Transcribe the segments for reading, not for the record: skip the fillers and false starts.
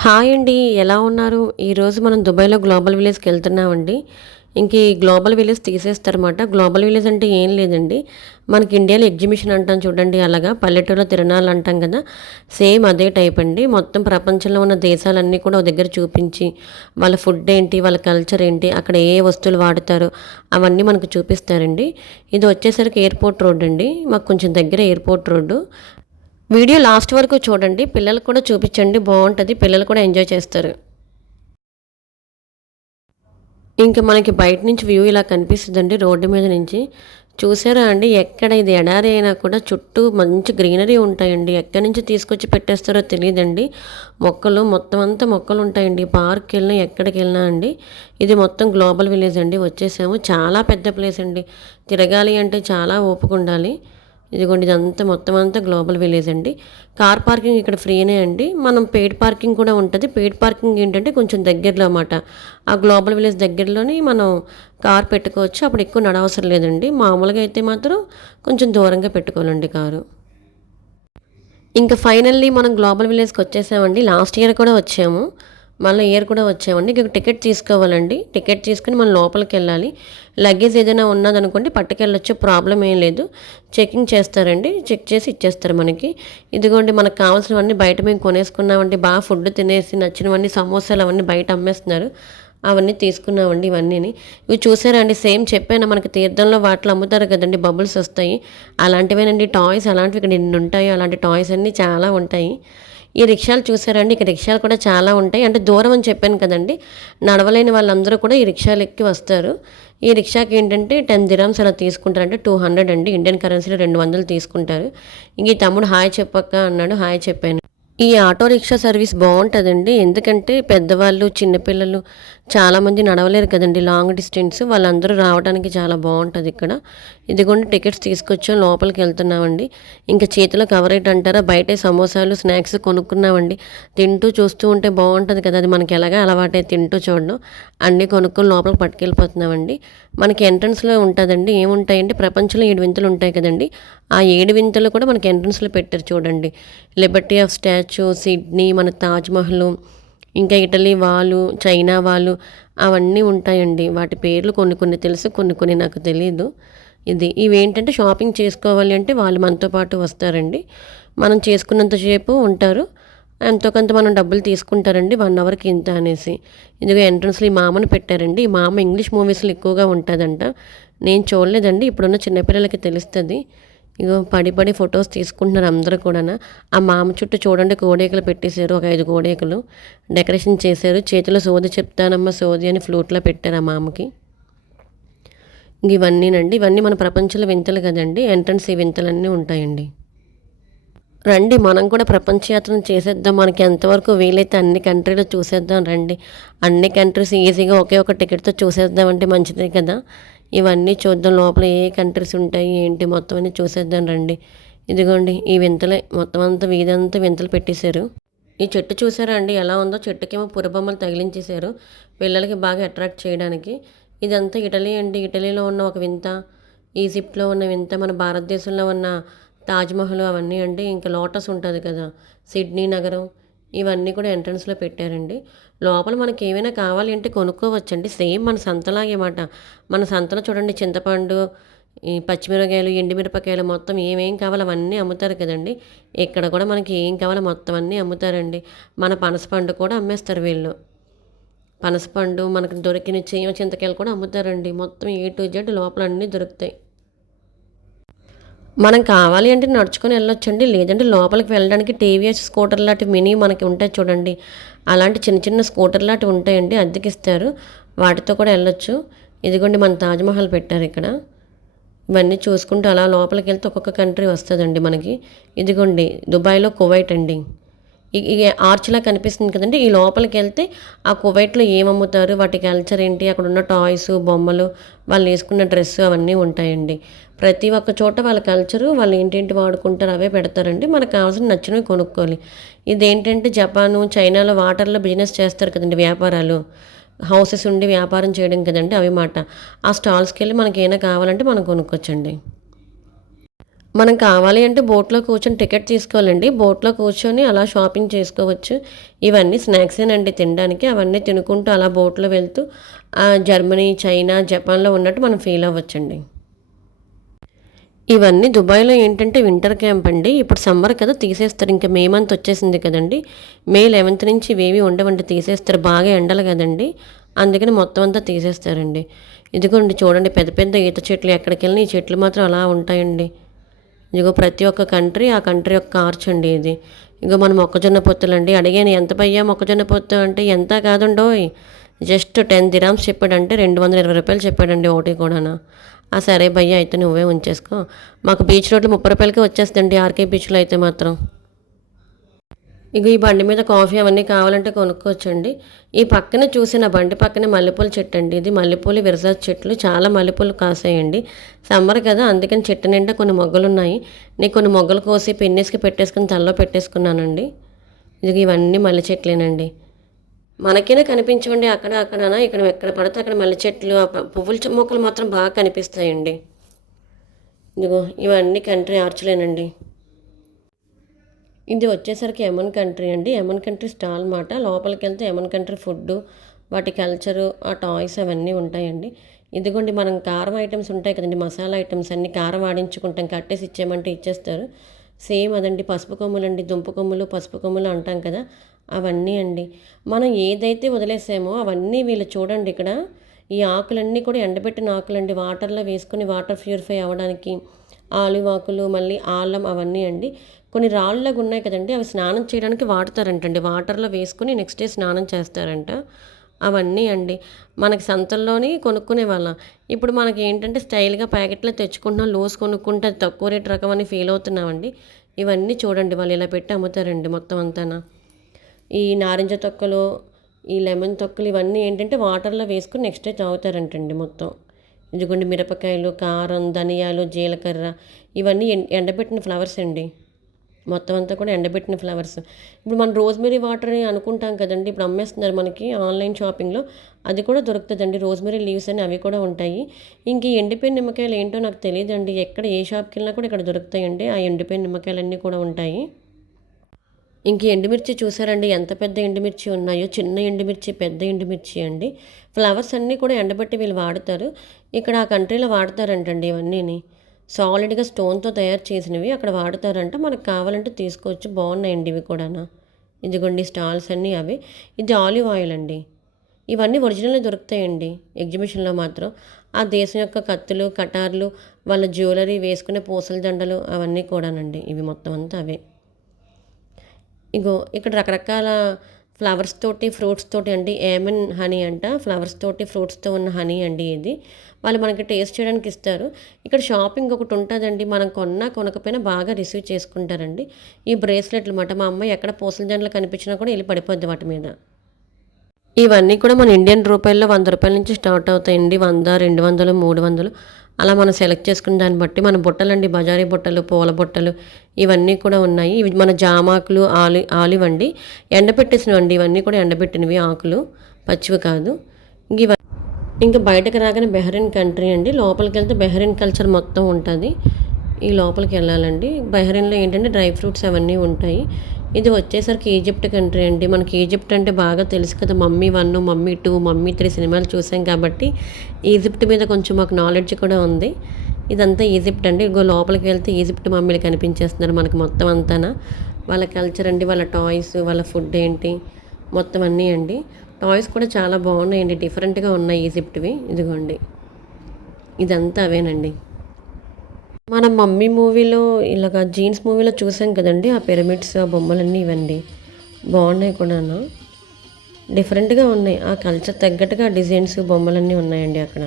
Hi అండి. ఎలా ఉన్నారు? ఈరోజు మనం దుబాయ్‌లో గ్లోబల్ విలేజ్‌కి వెళ్తున్నామండి. ఇంక ఈ గ్లోబల్ విలేజ్ తీసేస్తారన్నమాట. గ్లోబల్ విలేజ్ అంటే ఏం లేదండి. మనకి ఇండియాలో ఎగ్జిబిషన్ అంటాం చూడండి అలాగా పల్లెటూరులో తిరణాలు అంటాం కదా! సేమ్ అదే టైప్ అండి. మొత్తం ప్రపంచంలో ఉన్న దేశాలన్నీ కూడా ఒక దగ్గర చూపించి, వాళ్ళ ఫుడ్ ఏంటి, వాళ్ళ కల్చర్ ఏంటి, అక్కడ ఏ వస్తువులు వాడతారో అవన్నీ మనకు చూపిస్తారండి. ఇది వచ్చేసరికి ఎయిర్‌పోర్ట్ రోడ్ అండి. మాకు కొంచెం దగ్గర ఎయిర్‌పోర్ట్ రోడ్డు. వీడియో లాస్ట్ వరకు చూడండి. పిల్లలకు కూడా చూపించండి బావుంటది. పిల్లలు కూడా ఎంజాయ్ చేస్తారు. ఇంక మనకి బయట నుంచి వ్యూ ఇలా కనిపిస్తదండి రోడ్డు మీద నుంచి. చూసారా అండి ఎక్కడ ఇది ఎడారి అయినా కూడా చుట్టూ మంచి గ్రీనరీ ఉంటాయండి. ఎక్కడి నుంచి తీసుకొచ్చి పెట్టేస్తారో తెలీదండి. మొక్కలు మొత్తం అంతా మొక్కలుంటాయండి. పార్క్‌కెళ్ళినా ఎక్కడికెళ్ళినా అండి. ఇది మొత్తం గ్లోబల్ విలేజ్ అండి. వచ్చేసాము. చాలా పెద్ద ప్లేస్ అండి. తిరగాలి అంటే చాలా ఓపికుండాలి. ఇదిగోండి ఇదంతా మొత్తం అంతా గ్లోబల్ విలేజ్ అండి. కార్ పార్కింగ్ ఇక్కడ ఫ్రీనే అండి. మనం పెయిడ్ పార్కింగ్ కూడా ఉంటది. పెయిడ్ పార్కింగ్ ఏంటంటే కొంచెం దగ్గరలో అన్నమాట. ఆ గ్లోబల్ విలేజ్ దగ్గరలోని మనం కార్ పెట్టుకోవచ్చు. అప్పుడు ఎక్కువ నడవసరం లేదండి. మామూలుగా అయితే మాత్రం కొంచెం దూరంగా పెట్టుకోవాలండి కారు. ఇంక ఫైనల్లీ మనం గ్లోబల్ విలేజ్‌కొచ్చేసామండి. లాస్ట్ ఇయర్ కూడా వచ్చాము. మళ్ళీ ఇయర్ కూడా వచ్చామండి. ఇక టికెట్ తీసుకోవాలండి. టికెట్ తీసుకొని మనం లోపలికెళ్ళాలి. లగేజ్ ఏదైనా ఉన్నదనుకోండి పట్టుకెళ్ళొచ్చు. ప్రాబ్లమ్ ఏం లేదు. చెకింగ్ చేస్తారండి. చెక్ చేసి ఇచ్చేస్తారు మనకి. ఇదిగోండి మనకు కావాల్సినవన్నీ బయట మేము కొనేసుకున్నామండి. బాగా ఫుడ్ తినేసి నచ్చినవన్నీ సమోసాలు అవన్నీ బయట అమ్మేస్తున్నారు. అవన్నీ తీసుకున్నామండి ఇవన్నీని. ఇవి చూసారా అండి సేమ్ చెప్పాను మనకి తీర్థంలో వాటిలో అమ్ముతారు కదండీ బబుల్స్ వస్తాయి. అలాంటివేనండి టాయ్స్ అలాంటివి ఇక్కడ ఎన్ని ఉంటాయో అలాంటి టాయ్స్ అన్నీ చాలా ఉంటాయి. ఈ రిక్షాలు చూసారండి ఇక్కడ రిక్షాలు కూడా చాలా ఉంటాయి. అంటే దూరం అని చెప్పాను కదండీ. నడవలేని వాళ్ళందరూ కూడా ఈ రిక్షాలు ఎక్కి వస్తారు. ఈ రిక్షాకి ఏంటంటే 10 దిరామ్స్ అలా తీసుకుంటారు. అంటే 200 అండి. ఇండియన్ కరెన్సీలో 200 తీసుకుంటారు. ఇంక ఈ తమ్ముడు హాయ్ చెప్పక్క అన్నాడు. హాయ్ చెప్పాను. ఈ ఆటో రిక్షా సర్వీస్ బావుంటదండి. ఎందుకంటే పెద్దవాళ్ళు, చిన్నపిల్లలు చాలామంది నడవలేరు కదండీ లాంగ్ డిస్టెన్స్. వాళ్ళందరూ రావడానికి చాలా బావుంటదిక్కడ. ఇదిగోండి టికెట్స్ తీసుకొచ్చాం లోపలికెళ్తున్నామండి. ఇంక చేతిలో కవరేట్ అంటారా బయటే సమోసాలు, స్నాక్స్ కొనుక్కున్నామండి. తింటూ చూస్తూ ఉంటే బావుంటది కదా! అది మనకి ఎలాగా అలవాటే తింటూ చూడడం. అన్నీ కొనుక్కొని లోపలికి పట్టుకెళ్ళిపోతున్నామండి. మనకి ఎంట్రన్స్‌లో ఉంటదండి. ఏముంటాయంటే ప్రపంచంలో 7 వింతలు ఉంటాయి కదండీ! ఆ 7 వింతలు కూడా మనకి ఎంట్రన్స్‌లో పెట్టారు చూడండి. లిబర్టీ ఆఫ్ స్టాచ్యూ, సిడ్నీ, మన తాజ్‌మహల్, ఇంకా ఇటలీ వాలు, చైనా వాలు అవన్నీ ఉంటాయండి. వాటి పేర్లు కొన్ని కొన్ని తెలుసు. కొన్ని కొన్ని నాకు తెలీదు. ఇవేంటంటే షాపింగ్ చేసుకోవాలి అంటే వాళ్ళు మనతో పాటు వస్తారండి. మనం చేసుకున్నంత సేపు ఉంటారు. ఎంతో కొంత మనం డబ్బులు తీసుకుంటారండి. 1 అవర్‌కి ఇంత అనేసి. ఇదిగో ఎంట్రన్స్‌లో ఈ మామని పెట్టారండి. ఈ మామ ఇంగ్లీష్ మూవీస్‌లో ఎక్కువగా ఉంటదంట. నేను చూడలేదండి. ఇప్పుడున్న చిన్న పిల్లలకి తెలుస్తది. ఇగో పడి పడి ఫోటోస్ తీసుకుంటున్నారు అందరూ కూడాను. ఆ మామ చుట్టూ చూడండి కోడేకలు పెట్టేశారు. ఒక 5 కోడేకలు డెకరేషన్ చేశారు. చేతిలో సోది చెప్తానమ్మా సోది అని ఫ్లూట్‌లో పెట్టారు ఆ మామకి. ఇవన్నీనండి. ఇవన్నీ మన ప్రపంచంలో వింతలు కదండీ. ఎంట్రన్స్ ఈ వింతలన్నీ ఉంటాయండి. రండి మనం కూడా ప్రపంచ యాత్రను చేసేద్దాం. మనకి ఎంతవరకు వీలైతే అన్ని కంట్రీలు చూసేద్దాం రండి. అన్ని కంట్రీస్ ఈజీగా ఒకే ఒక టికెట్‌తో చూసేద్దామంటే మంచిదే కదా! ఇవన్నీ చూద్దాం లోపల ఏ కంట్రీస్ ఉంటాయి ఏంటి మొత్తం అన్నీ చూసేద్దాం రండి. ఇదిగోండి ఈ వింతలే మొత్తం అంతా వీధంతా వింతలు పెట్టేశారు. ఈ చెట్టు చూసారా అండి ఎలా ఉందో? చెట్టుకేమో పురబొమ్మలు తగిలించేశారు. పిల్లలకి బాగా అట్రాక్ట్ చేయడానికి. ఇదంతా ఇటలీ అండి. ఇటలీలో ఉన్న ఒక వింత, ఈజిప్ట్‌లో ఉన్న వింత, మన భారతదేశంలో ఉన్న తాజ్‌మహల్ అవన్నీ అండి. ఇంకా లోటస్ ఉంటది కదా! సిడ్నీ నగరం ఇవన్నీ కూడా ఎంట్రన్స్‌లో పెట్టారండి. లోపల మనకి ఏమైనా కావాలి అంటే కొనుక్కోవచ్చండి. సేమ్ మన సంతలాగే మాట. మన సంతలో చూడండి చింతపండు, ఈ పచ్చిమిరపకాయలు, ఎండుమిరపకాయలు మొత్తం ఏమేం కావాలో అవన్నీ అమ్ముతారు కదండీ! ఇక్కడ కూడా మనకి ఏం కావాలో మొత్తం అన్నీ అమ్ముతారండి. మన పనసపండు కూడా అమ్మేస్తారు వీళ్ళు. పనసపండు మనకు దొరికిన చీమ చింతకాయలు కూడా అమ్ముతారండి. మొత్తం ఏ టు జెడ్ లోపల అన్నీ దొరుకుతాయి. మనం కావాలి అంటే నడుచుకొని వెళ్ళొచ్చండి. లేదంటే లోపలికి వెళ్ళడానికి టీవీఎస్ స్కూటర్ లాంటి మినీ మనకి ఉంటాయి చూడండి. అలాంటి చిన్న చిన్న స్కూటర్ లాంటివి ఉంటాయండి. అద్దెకిస్తారు. వాటితో కూడా వెళ్ళొచ్చు. ఇదిగోండి మన తాజ్‌మహల్ పెట్టారిక్కడ. ఇవన్నీ చూసుకుంటూ అలా లోపలికెళ్తే ఒక్కొక్క కంట్రీ వస్తదండి మనకి. ఇదిగోండి దుబాయ్‌లో కువైట్ అండి. ఈ ఆర్చ్‌లా కనిపిస్తుంది కదండీ! ఈ లోపలికెళ్తే ఆ కువైట్‌లో ఏమమ్ముతారు, వాటి కల్చర్ ఏంటి, అక్కడున్న టాయ్స్, బొమ్మలు, వాళ్ళేసుకున్న డ్రెస్సు అవన్నీ ఉంటాయండి. ప్రతి ఒక్క చోట వాళ్ళ కల్చరు, వాళ్ళు ఏంటేంటి వాడుకుంటారో అవే పెడతారండి. మనకు కావాల్సినవి నచ్చినవి కొనుక్కోవాలి. ఇదేంటంటే జపాను, చైనాలో వాటర్‌లో బిజినెస్ చేస్తారు కదండీ వ్యాపారాలు. హౌసెస్ ఉండి వ్యాపారం చేయడం కదండీ అవి మాట. ఆ స్టాల్స్‌కెళ్ళి మనకేమైనా కావాలంటే మనం కొనుక్కోవచ్చండి. మనం కావాలి అంటే బోట్‌లో కూర్చొని టికెట్ తీసుకోవాలండి. బోట్‌లో కూర్చొని అలా షాపింగ్ చేసుకోవచ్చు. ఇవన్నీ స్నాక్సేనండి తినడానికి. అవన్నీ తినుకుంటూ అలా బోట్‌లో వెళ్తూ జర్మనీ, చైనా, జపాన్‌లో ఉన్నట్టు మనం ఫీల్ అవ్వచ్చండి. ఇవన్నీ దుబాయ్‌లో ఏంటంటే వింటర్ క్యాంప్ అండి. ఇప్పుడు సమ్మర్ కదా తీసేస్తారు. ఇంక మే మంత్ వచ్చేసింది కదండీ! మే 11 నుంచి ఇవేవి ఉండవండి తీసేస్తారు. బాగా ఎండలు కదండీ! అందుకని మొత్తం అంతా తీసేస్తారండి. ఇదిగోండి చూడండి పెద్ద పెద్ద ఈత చెట్లు ఎక్కడికెళ్ళినా ఈ చెట్లు మాత్రం అలా ఉంటాయండి. ఇదిగో ప్రతి ఒక్క కంట్రీ, ఆ కంట్రీ యొక్క ఆర్చ్ అండి ఇది. ఇగో మన మొక్కజొన్న పొత్తులండి. అడిగాను ఎంత భయ్యా మొక్కజొన్న పొత్తు అంటే, ఎంత కాదండోయ్ జస్ట్ 10 దిరామ్స్ చెప్పాడంటే రూ. 220 చెప్పాడండి ఒకటి కూడాను. సరే భయ్యా అయితే నువ్వే ఉంచేసుకో. మాకు బీచ్ రోడ్‌లో రూ. 30కే వచ్చేస్తదండి ఆర్‌కే బీచ్‌లో అయితే మాత్రం. ఇగో ఈ బండి మీద కాఫీ అవన్నీ కావాలంటే కొనుక్కోవచ్చండి. ఈ పక్కన చూసిన బండి పక్కనే మల్లెపూల చెట్టండి. ఇది మల్లెపూలు, విరజాజి చెట్లు చాలా మల్లెపూలు కాసాయండి. సమ్మర్ కదా అందుకని చెట్టు నిండా కొన్ని మొగ్గలున్నాయి. నేను కొన్ని మొగ్గలు కోసి పిన్నీస్‌కి పెట్టేసుకొని తలలో పెట్టేసుకున్నానండి. ఇదిగో ఇవన్నీ మల్లె చెట్లేనండి. మనకైనా కనిపించవండి అక్కడ అక్కడనా ఇక్కడ ఎక్కడ పడితే అక్కడ మల్లె చెట్లు, పువ్వుల మొక్కలు మాత్రం బాగా కనిపిస్తాయండి. ఇదిగో ఇవన్నీ కంట్రీ ఆర్చులేనండి. ఇది వచ్చేసరికి యమన్ కంట్రీ అండి. యమన్ కంట్రీ స్టాల్ మాట. లోపలికెళ్తే యమన్ కంట్రీ ఫుడ్డు, వాటి కల్చరు, ఆ టాయ్స్ అవన్నీ ఉంటాయండి. ఇదిగోండి మనం కారం ఐటెమ్స్ ఉంటాయి కదండీ! మసాలా ఐటెమ్స్ అన్నీ కారం ఆడించుకుంటాం. కట్టేసి ఇచ్చేయమంటే ఇచ్చేస్తారు. సేమ్ అదండి పసుపు కొమ్ములండి. దుంప కొమ్ములు, పసుపు కొమ్ములు అంటాం కదా! అవన్నీ అండి. మనం ఏదైతే వదిలేసామో అవన్నీ వీళ్ళు చూడండి ఇక్కడ. ఈ ఆకులన్నీ కూడా ఎండబెట్టిన ఆకులండి. వాటర్‌లో వేసుకొని వాటర్ ప్యూరిఫై అవ్వడానికి ఆలివ్ ఆకులు, మళ్ళీ అల్లం అవన్నీ అండి. కొన్ని రాళ్ళలాగా ఉన్నాయి కదండీ! అవి స్నానం చేయడానికి వాడతారంటండి. వాటర్‌లో వేసుకొని నెక్స్ట్ డే స్నానం చేస్తారంట. అవన్నీ అండి. మనకి సంతల్లోని కొనుక్కునేవాళ్ళం. ఇప్పుడు మనకేంటంటే స్టైల్‌గా ప్యాకెట్‌లో తెచ్చుకుంటున్నాం. లూజ్ కొనుక్కుంటే అది తక్కువ రేట్ రకం అని ఫీల్ అవుతున్నామండి. ఇవన్నీ చూడండి వాళ్ళు ఇలా పెట్టి అమ్ముతారండి మొత్తం అంతాన. ఈ నారింజ తొక్కలు, ఈ లెమన్ తొక్కలు ఇవన్నీ ఏంటంటే వాటర్‌లో వేసుకొని నెక్స్ట్ డే తాగుతారంటండి మొత్తం. ఇదిగోండి మిరపకాయలు, కారం, ధనియాలు, జీలకర్ర ఇవన్నీ ఎండబెట్టిన ఫ్లవర్స్ అండి. మొత్తం అంతా కూడా ఎండబెట్టిన ఫ్లవర్స్. ఇప్పుడు మనం రోజ్‌మెరీ వాటర్ అని అనుకుంటాం కదండీ! ఇప్పుడు అమ్మేస్తున్నారు మనకి ఆన్‌లైన్ షాపింగ్‌లో. అది కూడా దొరుకుతదండి. రోజ్‌మెరీ లీవ్స్ అని అవి కూడా ఉంటాయి. ఇంక ఈ ఎండిపోయిన నిమ్మకాయలు ఏంటో నాకు తెలీదండి. ఎక్కడ ఏ షాప్‌కెళ్ళినా కూడా ఇక్కడ దొరుకుతాయండి. ఆ ఎండిపోయిన నిమ్మకాయలన్నీ కూడా ఉంటాయి. ఇంక ఎండుమిర్చి చూసారండి ఎంత పెద్ద ఎండుమిర్చి ఉన్నాయో. చిన్న ఎండుమిర్చి, పెద్ద ఎండుమిర్చి అండి. ఫ్లవర్స్ అన్నీ కూడా ఎండబెట్టి వీళ్ళు వాడతారు. ఇక్కడ ఆ కంట్రీలో వాడతారంటండి ఇవన్నీని. సాలిడ్‌గా స్టోన్‌తో తయారు చేసినవి అక్కడ వాడతారంట. మనకు కావాలంటే తీసుకోవచ్చు. బాగున్నాయండి ఇవి కూడాను. ఇదిగోండి స్టాల్స్ అన్నీ అవే. ఇది ఆలివ్ ఆయిల్ అండి. ఇవన్నీ ఒరిజినలే దొరుకుతాయండి ఎగ్జిబిషన్‌లో మాత్రం. ఆ దేశం యొక్క కత్తులు, కటార్లు, వాళ్ళ జ్యువెలరీ వేసుకునే పూసల దండలు అవన్నీ కూడానండి. ఇవి మొత్తం అంతా అవే. ఇగో ఇక్కడ రకరకాల ఫ్లవర్స్ తోటి, ఫ్రూట్స్ తోటి అండి. ఏమన్ హనీ అంట. ఫ్లవర్స్ తోటి, ఫ్రూట్స్‌తో ఉన్న హనీ అండి ఇది. వాళ్ళు మనకి టేస్ట్ చేయడానికి ఇస్తారు. ఇక్కడ షాపింగ్ ఒకటి ఉంటదండి. మనం కొన్నా, కొనకపోయినా బాగా రిసీవ్ చేసుకుంటారండి. ఈ బ్రేస్లెట్లు మాట. మా అమ్మాయి ఎక్కడ పూసల దండలు కనిపించినా కూడా ఎళ్లి పడిపోద్ది వాటి మీద. ఇవన్నీ కూడా మన ఇండియన్ రూపాయల్లో రూ. 100 నుంచి స్టార్ట్ అవుతాయండి. 100, 200, 300 అలా మనం సెలెక్ట్ చేసుకున్న దాన్ని బట్టి మన బుట్టలండి బజారీ బుట్టలు, పూల బుట్టలు ఇవన్నీ కూడా ఉన్నాయి. ఇవి మన జామాకులు, ఆలివ్ అండి. ఎండబెట్టేసినవండి ఇవన్నీ కూడా ఎండబెట్టినవి ఆకులు. పచ్చివి కాదు. ఇంక ఇంకా బయటకు రాగానే బెహ్రెయిన్ కంట్రీ అండి. లోపలికెళ్తే బెహ్రెయిన్ కల్చర్ మొత్తం ఉంటది. ఈ లోపలికెళ్ళాలండి. బెహ్రెయిన్‌లో ఏంటంటే డ్రై ఫ్రూట్స్ అవన్నీ ఉంటాయి. ఇది వచ్చేసరికి ఈజిప్ట్ కంట్రీ అండి. మనకి ఈజిప్ట్ అంటే బాగా తెలుసు కదా! 'మమ్మీ 1', 'మమ్మీ 2', 'మమ్మీ 3' సినిమాలు చూసాం కాబట్టి ఈజిప్ట్ మీద కొంచెం మాకు నాలెడ్జ్ కూడా ఉంది. ఇదంతా ఈజిప్ట్ అండి. ఇగో లోపలికి వెళ్తే ఈజిప్ట్ మమ్మీలు కనిపించేస్తున్నారు మనకి మొత్తం అంతాన. వాళ్ళ కల్చర్ అండి, వాళ్ళ టాయ్స్, వాళ్ళ ఫుడ్ ఏంటి మొత్తం అన్నీ అండి. టాయ్స్ కూడా చాలా బాగున్నాయండి. డిఫరెంట్‌గా ఉన్నాయి ఈజిప్ట్‌వి. ఇదిగోండి. ఇదంతా అవేనండి. మనం 'మమ్మీ' మూవీలో ఇలాగ జీన్స్ మూవీలో చూసాం కదండీ! ఆ పిరమిడ్స్, ఆ బొమ్మలన్నీ ఇవండి. బాగున్నాయి కూడాను. డిఫరెంట్‌గా ఉన్నాయి. ఆ కల్చర్ తగ్గట్టుగా డిజైన్స్, బొమ్మలన్నీ ఉన్నాయండి అక్కడ.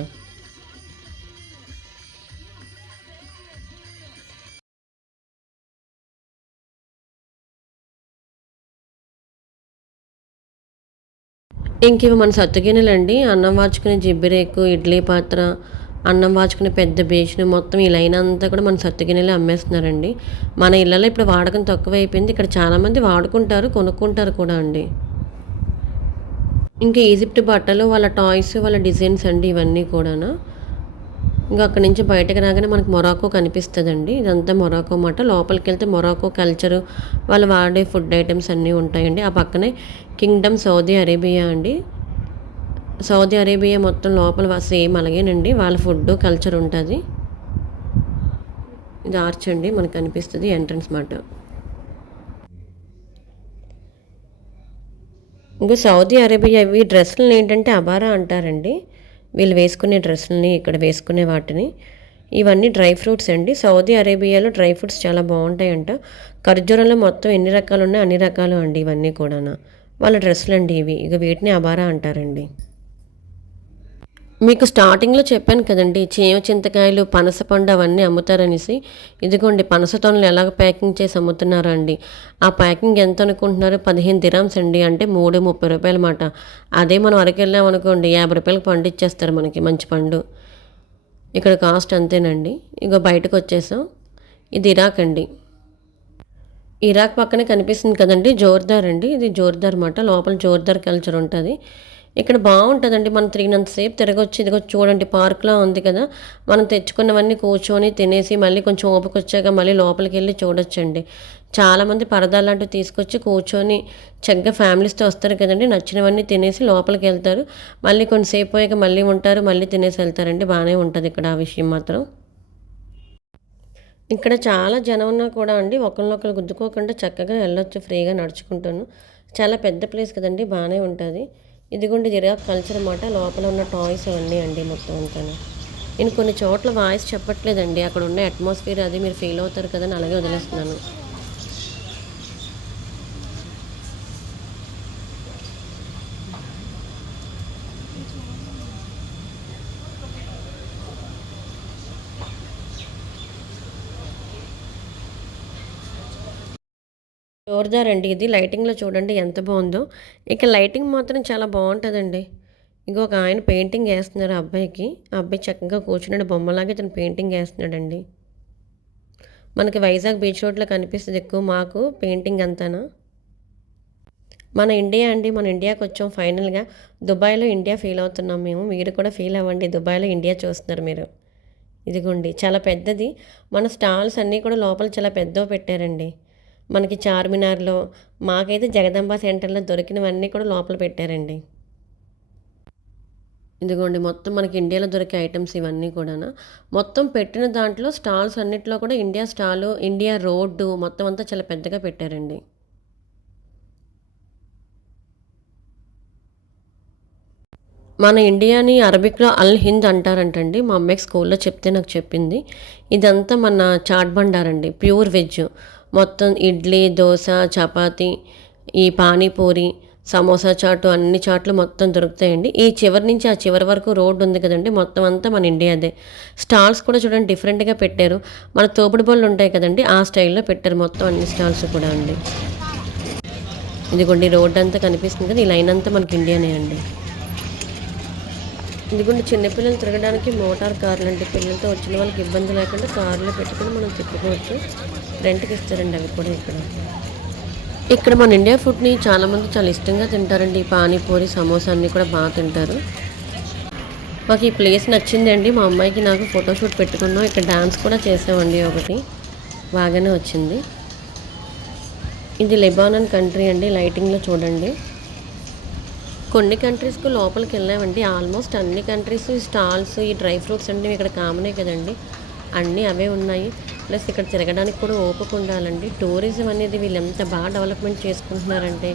ఇంకివి మన సత్తుగిన్నెలండి. అన్నం వార్చుకునే జిబ్బిరేకు, ఇడ్లీ పాత్ర, అన్నం వార్చుకునే పెద్ద బేషను మొత్తం ఈ లైన్ అంతా కూడా మన సత్తుగిన్నెలే అమ్మేస్తున్నారండి. మన ఇళ్లలో ఇప్పుడు వాడకం తక్కువైపోయింది. ఇక్కడ చాలామంది వాడుకుంటారు, కొనుక్కుంటారు కూడా అండి. ఇంకా ఈజిప్ట్ బట్టలు, వాళ్ళ టాయ్స్, వాళ్ళ డిజైన్స్ అండి ఇవన్నీ కూడాను. ఇంకా అక్కడి నుంచి బయటకు రాగానే మనకు మొరాకో కనిపిస్తుందండి. ఇదంతా మొరాకో మాట. లోపలికి వెళ్తే మొరాకో కల్చరు, వాళ్ళు వాడే ఫుడ్ ఐటమ్స్ అన్నీ ఉంటాయండి. ఆ పక్కనే కింగ్డమ్ సౌదీ అరేబియా అండి. సౌదీ అరేబియా మొత్తం లోపల సేమ్ అలాగేనండి, వాళ్ళ ఫుడ్ కల్చర్ ఉంటుంది. ఇది ఆర్చ్ అండి, మనకు కనిపిస్తుంది ఎంట్రన్స్ మాట. ఇంకా సౌదీ అరేబియా ఇవి డ్రెస్సులను ఏంటంటే అబారా అంటారండి. వీళ్ళు వేసుకునే డ్రెస్సులని, ఇక్కడ వేసుకునే వాటిని. ఇవన్నీ డ్రై ఫ్రూట్స్ అండి. సౌదీ అరేబియాలో డ్రై ఫ్రూట్స్ చాలా బాగుంటాయంట. ఖర్జూరంలో మొత్తం ఎన్ని రకాలు ఉన్నాయి అన్ని రకాలు అండి ఇవన్నీ కూడా. వాళ్ళ డ్రెస్సులు అండి ఇవి. ఇక వీటిని అబారా అంటారండి. మీకు స్టార్టింగ్లో చెప్పాను కదండి, చేమ చింతకాయలు, పనసపండు అవన్నీ అమ్ముతారనేసి. ఇదిగోండి పనస తొనలు ఎలాగ ప్యాకింగ్ చేసి అమ్ముతున్నారా అండి. ఆ ప్యాకింగ్ ఎంత అనుకుంటున్నారు? 15 దిరామ్స్ అండి, అంటే 3.30 రూపాయలు మాట. అదే మనం అరకు వెళ్ళాం అనుకోండి 50 రూపాయలకు పండు ఇచ్చేస్తారు మనకి, మంచి పండు. ఇక్కడ కాస్ట్ అంతేనండి. ఇక బయటకు వచ్చేసాం. ఇది ఇరాక్ అండి. ఇరాక్ పక్కనే కనిపిస్తుంది కదండి జోర్దార్ అండి. ఇది జోర్దార్ మాట. లోపల జోర్దార్ కల్చర్ ఉంటుంది. ఇక్కడ బాగుంటుందండి. మనం తిరిగినంతసేపు తిరగొచ్చి. ఇదిగో చూడండి పార్క్లో ఉంది కదా, మనం తెచ్చుకున్నవన్నీ కూర్చొని తినేసి మళ్ళీ కొంచెం ఓపిక వచ్చాక మళ్ళీ లోపలికి వెళ్ళి చూడొచ్చండి. చాలామంది పరదాలు లాంటివి తీసుకొచ్చి కూర్చొని చక్కగా ఫ్యామిలీస్తో వస్తారు కదండి, నచ్చినవన్నీ తినేసి లోపలికి వెళ్తారు. మళ్ళీ కొంతసేపు అయ్యాక మళ్ళీ ఉంటారు, మళ్ళీ తినేసి వెళ్తారండి. బాగానే ఉంటుంది ఇక్కడ ఆ విషయం మాత్రం. ఇక్కడ చాలా జనం ఉన్నా కూడా అండి ఒకరినొకరు గుద్దుకోకుండా చక్కగా వెళ్ళొచ్చు ఫ్రీగా నడుచుకుంటాను. చాలా పెద్ద ప్లేస్ కదండి, బాగానే ఉంటుంది. ఇదిగోండి జిరాఫ్ కల్చర్ అన్నమాట. లోపల ఉన్న టాయ్స్ అవన్నీ అండి మొత్తం అంతా. నేను కొన్ని చోట్ల వాయిస్ చెప్పట్లేదండి, అక్కడ ఉన్న అట్మాస్ఫియర్ అది మీరు ఫీల్ అవుతారు కదని అలాగే వదిలేస్తున్నాను. జోర్దార్ అండి ఇది. లైటింగ్లో చూడండి ఎంత బాగుందో. ఇక లైటింగ్ మాత్రం చాలా బాగుంటుందండి. ఇంకొక ఆయన పెయింటింగ్ వేస్తున్నారు అబ్బాయికి. ఆ అబ్బాయి చక్కగా కూర్చున్నాడు బొమ్మలాగే, తను పెయింటింగ్ వేస్తున్నాడండి. మనకి వైజాగ్ బీచ్ రోడ్లో కనిపిస్తుంది ఎక్కువ మాకు పెయింటింగ్ అంతానా. మన ఇండియా అండి, మన ఇండియాకి వచ్చాం ఫైనల్గా. దుబాయ్లో ఇండియా ఫీల్ అవుతున్నాం మేము. మీరు కూడా ఫీల్ అవ్వండి, దుబాయ్లో ఇండియా చూస్తున్నారు మీరు. ఇదిగోండి చాలా పెద్దది. మన స్టాల్స్ అన్నీ కూడా లోపల చాలా పెద్దవి పెట్టారండి. మనకి చార్మినార్లో, మాకైతే జగదంబ సెంటర్లో దొరికినవన్నీ కూడా లోపల పెట్టారండి. ఇదిగోండి మొత్తం మనకి ఇండియాలో దొరికే ఐటమ్స్ ఇవన్నీ కూడా. మొత్తం పెట్టిన దాంట్లో స్టాల్స్ అన్నిట్లో కూడా ఇండియా స్టాలు, ఇండియా రోడ్డు మొత్తం అంతా చాలా పెద్దగా పెట్టారండి. మన ఇండియాని అరబిక్లో అల్ హింద్ అంటారంటండి. మా అమ్మాయికి స్కూల్లో చెప్తే నాకు చెప్పింది. ఇదంతా మన చాట్ బండారండి, ప్యూర్ వెజ్. మొత్తం ఇడ్లీ, దోశ, చపాతి, ఈ పానీపూరి, సమోసా చాటు అన్ని చాట్లు మొత్తం దొరుకుతాయండి. ఈ చివరి నుంచి ఆ చివరి వరకు రోడ్డు ఉంది కదండి, మొత్తం అంతా మన ఇండియాదే. స్టాల్స్ కూడా చూడండి డిఫరెంట్గా పెట్టారు. మన తోపుడు బళ్ళు ఉంటాయి కదండి, ఆ స్టైల్లో పెట్టారు మొత్తం అన్ని స్టాల్స్ కూడా అండి. ఇదిగోండి రోడ్డు అంతా కనిపిస్తుంది కదా, ఈ లైన్ అంతా మనకి ఇండియానే అండి. ఇదిగోండి చిన్నపిల్లలు తిరగడానికి మోటార్ కార్లు అండి. పిల్లలతో వచ్చిన వాళ్ళకి ఇబ్బంది లేకుండా కార్లో పెట్టుకుని మనం తిప్పుకోవచ్చు. రెంట్కి ఇస్తారండి అవి కూడా. ఇక్కడ మన ఇండియా ఫుడ్ని చాలామంది చాలా ఇష్టంగా తింటారండి. పానీపూరి, సమోసా అన్నీ కూడా బాగా తింటారు. మాకు ఈ ప్లేస్ నచ్చిందండి. మా అమ్మాయికి నాకు ఫోటోషూట్ పెట్టుకున్నాం. ఇక్కడ డాన్స్ కూడా చేసామండి ఒకటి, బాగానే వచ్చింది. ఇది లెబానన్ కంట్రీ అండి. లైటింగ్లో చూడండి. కొన్ని కంట్రీస్కు లోపలికి వెళ్ళామండి. ఆల్మోస్ట్ అన్ని కంట్రీస్ ఈ స్టాల్స్, ఈ డ్రై ఫ్రూట్స్ అంటే ఇక్కడ కామనే కదండి, అన్నీ అవే ఉన్నాయి. ప్లస్ ఇక్కడ తిరగడానికి కూడా ఓపిక ఉండాలండి. టూరిజం అనేది వీళ్ళు ఎంత బాగా డెవలప్మెంట్ చేసుకుంటున్నారంటే,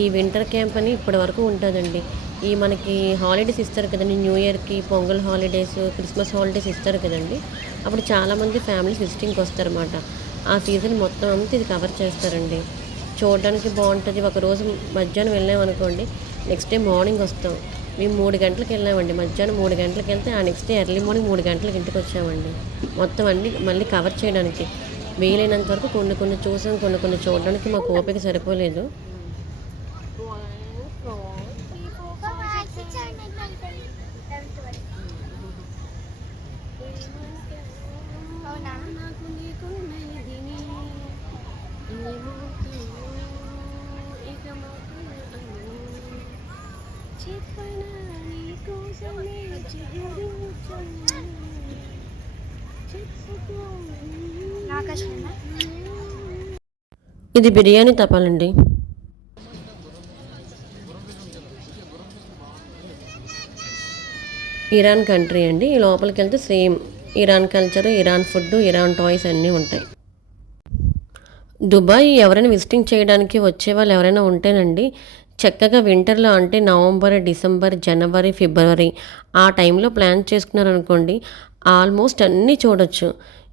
ఈ వింటర్ క్యాంప్ అని ఇప్పటి వరకు ఉంటుందండి. ఈ మనకి హాలిడేస్ ఇస్తారు కదండి, న్యూ ఇయర్కి, పొంగల్ హాలిడేస్, క్రిస్మస్ హాలిడేస్ ఇస్తారు కదండి. అప్పుడు చాలామంది ఫ్యామిలీస్ విజిటింగ్కి వస్తారన్నమాట. ఆ సీజన్ మొత్తం అంతా ఇది కవర్ చేస్తారండి. చూడడానికి బాగుంటుంది. ఒకరోజు మధ్యాహ్నం వెళ్ళామనుకోండి, నెక్స్ట్ డే మార్నింగ్ వస్తాం. మేము 3 గంటలకు వెళ్ళామండి. మధ్యాహ్నం 3 గంటలకు వెళ్తే ఆ నెక్స్ట్ డే ఎర్లీ మార్నింగ్ 3 గంటలకు ఇంటికి వచ్చామండి. మొత్తం అన్నీ మళ్ళీ కవర్ చేయడానికి వీలైనంత వరకు కొన్ని చూసాం, కొన్ని చూడడానికి మాకు ఓపిక సరిపోలేదు. ఇది బిర్యానీ తపాలండి. ఇరాన్ కంట్రీ అండి. ఈ లోపలికి వెళ్తే same Iran culture, Iran food, Iran toys అన్నీ ఉంటాయి. దుబాయ్ ఎవరైనా విజిటింగ్ చేయడానికి వచ్చే వాళ్ళు ఎవరైనా ఉంటేనండి చక్కగా వింటర్లో అంటే నవంబర్, డిసెంబర్, జనవరి, ఫిబ్రవరి ఆ టైంలో ప్లాన్ చేసుకున్నారనుకోండి ఆల్మోస్ట్ అన్నీ చూడొచ్చు.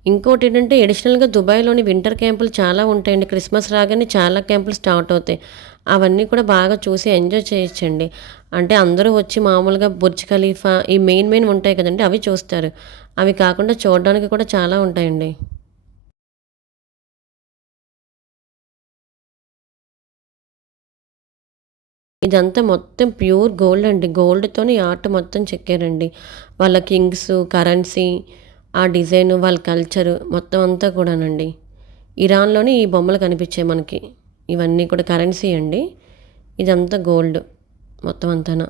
ఇంకోటి ఏంటంటే ఎడిషనల్గా దుబాయ్లోని వింటర్ క్యాంపులు చాలా ఉంటాయండి. క్రిస్మస్ రాగానే చాలా క్యాంపులు స్టార్ట్ అవుతాయి. అవన్నీ కూడా బాగా చూసి ఎంజాయ్ చేయొచ్చండి. అంటే అందరూ వచ్చి మామూలుగా బుర్జ్ ఖలీఫా ఈ మెయిన్ ఉంటాయి కదండి అవి చూస్తారు. అవి కాకుండా చూడడానికి కూడా చాలా ఉంటాయండి. ఇదంతా మొత్తం ప్యూర్ గోల్డ్ అండి. గోల్డ్‌తోని ఆర్ట్ మొత్తం చెక్కారండి. వాళ్ళ కింగ్స్, కరెన్సీ, ఆ డిజైన్, వాళ్ళ కల్చర్ మొత్తం అంతా కూడానండి. ఇరాన్‌లోనే ఈ బొమ్మలు కనిపించాయి మనకి. ఇవన్నీ కూడా కరెన్సీ అండి. ఇదంతా గోల్డ్ మొత్తం అంతాన.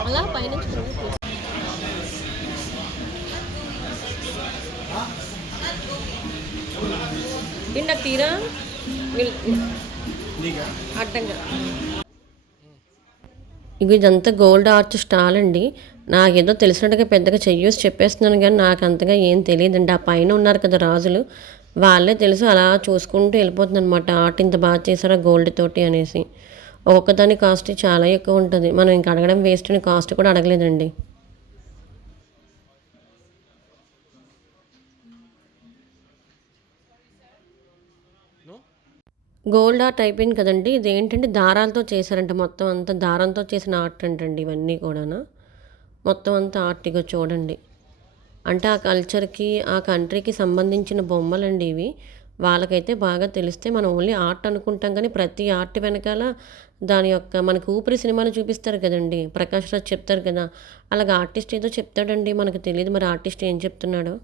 అలా పైనుంచి ఇందాక తీరా అడ్డంగా ఇక ఇదంతా గోల్డ్ ఆర్చ్ స్టాల్ అండి. నాకేదో తెలిసినట్టుగా పెద్దగా చెయ్యూసి చెప్పేస్తున్నాను కానీ నాకు అంతగా ఏం తెలియదండి. ఆ పైన ఉన్నారు కదా రాజులు వాళ్ళే తెలుసు అలా చూసుకుంటూ వెళ్ళిపోతుంది అనమాట. ఆర్ట్ ఇంత బాగా చేశారా గోల్డ్ తోటి అనేసి. ఒక్కొక్కదాని కాస్ట్ చాలా ఎక్కువ ఉంటుంది. మనం ఇంక అడగడం వేస్ట్ అని కాస్ట్ కూడా అడగలేదండి. గోల్డ్ ఆర్ట్ అయిపోయింది కదండి. ఇదేంటంటే దారాలతో చేశారంట మొత్తం అంతా దారంతో చేసిన ఆర్ట్ అంటండి ఇవన్నీ కూడాను. మొత్తం అంతా ఆర్ట్ ఇగో చూడండి. అంటే ఆ కల్చర్‌కి, ఆ కంట్రీకి సంబంధించిన బొమ్మలండి ఇవి. వాళ్ళకైతే బాగా తెలిస్తే మనం ఓన్లీ ఆర్ట్ అనుకుంటాం కానీ ప్రతి ఆర్ట్ వెనకాల దాని యొక్క మనకు 'ఊపిరి' సినిమాలో చూపిస్తారు కదండీ! ప్రకాష్ రాజ్ చెప్తారు కదా! అలాగ ఆర్టిస్ట్ ఏదో చెప్తాడండి. మనకు తెలీదు మరి ఆర్టిస్ట్ ఏం చెప్తున్నాడో.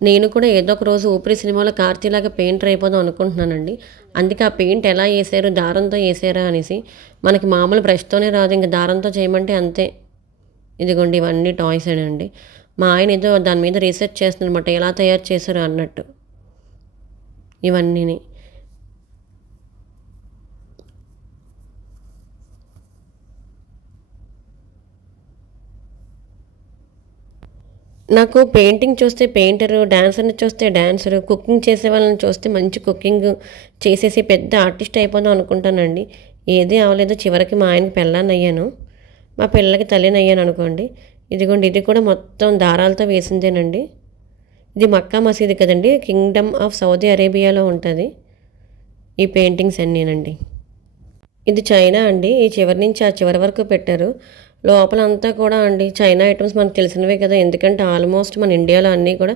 నేను కూడా ఏదో ఒక రోజు 'ఊపిరి' సినిమాలో కార్తీలాగా పెయింటర్ అయిపోదాం అనుకుంటున్నానండి. అందుకే ఆ పెయింట్ ఎలా ఏశారు, దారంతో ఏశారా అనేసి. మనకి మామూలు బ్రష్‌తోనే రాదు. ఇంక దారంతో చేయమంటే అంతే. ఇదిగోండి ఇవన్నీ టాయ్సేనండి. మా ఆయన ఏదో దాని మీద రీసెర్చ్ చేస్తున్నారనమాట. ఎలా తయారు చేశారో అన్నట్టు. ఇవన్నీని. నాకు పెయింటింగ్ చూస్తే పెయింటరు, డాన్సర్‌ని చూస్తే డాన్సరు, కుకింగ్ చేసే వాళ్ళని చూస్తే మంచి కుకింగ్ చేసేసి పెద్ద ఆర్టిస్ట్ అయిపోదాం అనుకుంటానండి. ఏది అవ్వలేదు. చివరికి మా ఆయనకి పెళ్ళాన్నయ్యాను. మా పిల్లలకి తల్లినయ్యాను అనుకోండి. ఇదిగోండి ఇది కూడా మొత్తం దారాలతో వేసిందేనండి. ఇది మక్కా మసీదు కదండీ! కింగ్డమ్ ఆఫ్ సౌదీ అరేబియాలో ఉంటది. ఈ పెయింటింగ్స్ అన్నీనండి. ఇది చైనా అండి. ఈ చివరి నుంచి ఆ చివరి వరకు పెట్టారు. లోపలంతా కూడా అండి చైనా ఐటమ్స్ మనకు తెలిసినవే కదా! ఎందుకంటే ఆల్మోస్ట్ మన ఇండియాలో అన్నీ కూడా